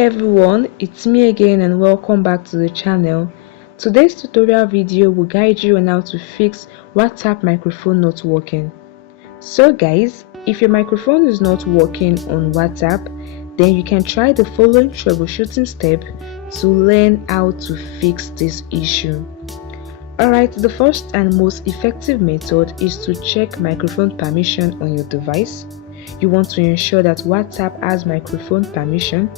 everyone, it's me again and welcome back to the channel. Today's tutorial video will guide you on how to fix WhatsApp microphone not working. So guys, if your microphone is not working on WhatsApp, then you can try the following troubleshooting step to learn how to fix this issue. Alright, the first and most effective method is to check microphone permission on your device. You want to ensure that WhatsApp has microphone permission.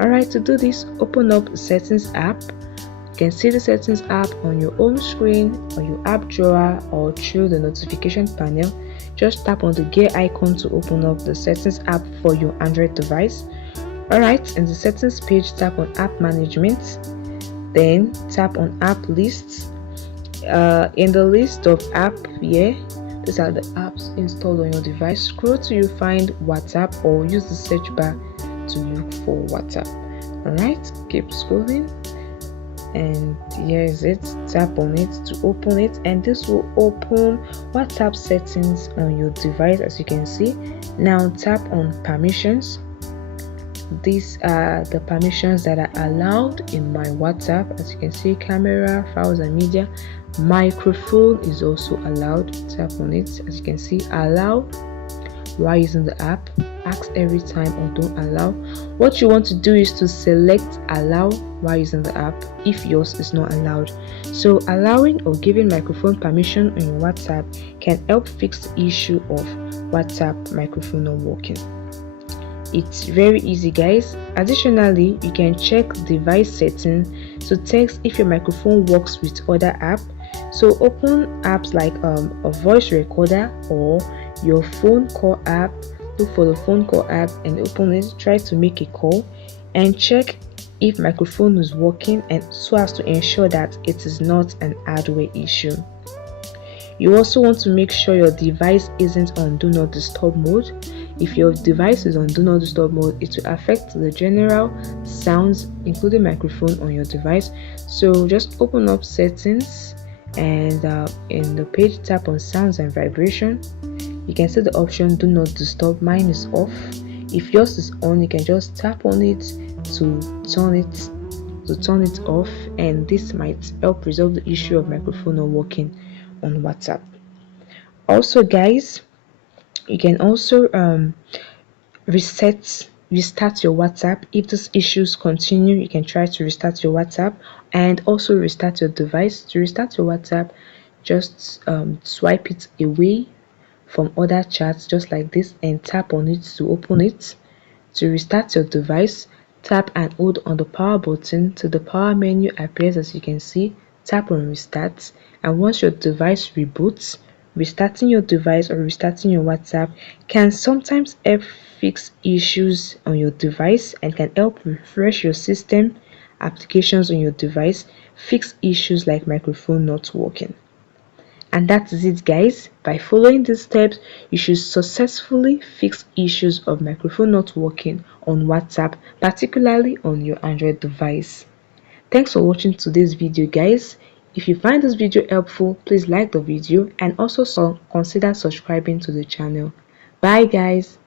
Alright, to do this, open up Settings app. You can see the Settings app on your home screen, or your app drawer, or through the notification panel. Just tap on the gear icon to open up the Settings app for your Android device. Alright, in the Settings page, tap on App Management. Then tap on App Lists. In the list of app here, these are the apps installed on your device. Scroll till you find WhatsApp or use the search bar to look for WhatsApp. Alright, keep scrolling and here is it. Tap on it to open it, and this will open WhatsApp settings on your device, as you can see. Now tap on permissions. These are the permissions that are allowed in my WhatsApp. As you can see, camera, files and media. Microphone is also allowed. Tap on it. As you can see, allow while using the app, ask every time, or don't allow. What you want to do is to select allow while using the app if yours is not allowed. So allowing or giving microphone permission on your WhatsApp can help fix the issue of WhatsApp microphone not working. It's very easy, guys. Additionally, you can check device settings to test if your microphone works with other apps. So open apps like a voice recorder or your phone call app. Look for the phone call app and open it. Try to make a call and check if microphone is working, and so as to ensure that it is not an hardware issue. You also want to make sure your device isn't on do not disturb mode. If your device is on do not disturb mode, it will affect the general sounds, including microphone, on your device. So just open up settings and in the page, tap on sounds and vibration. You can see the option do not disturb. Mine is off. If yours is on, you can just tap on it to turn it off, and this might help resolve the issue of microphone not working on WhatsApp. Also guys, you can also restart your WhatsApp. If these issues continue, you can try to restart your WhatsApp and also restart your device. To restart your WhatsApp, just swipe it away from other chats just like this and tap on it to open it. To restart your device, tap and hold on the power button till the power menu appears. As you can see, tap on restart, and once your device reboots, restarting your device or restarting your WhatsApp can sometimes help fix issues on your device and can help refresh your system applications on your device, fix issues like microphone not working. And that is it, guys. By following these steps, you should successfully fix issues of microphone not working on WhatsApp, particularly on your Android device. Thanks for watching today's video, guys. If you find this video helpful, please like the video and also consider subscribing to the channel. Bye guys.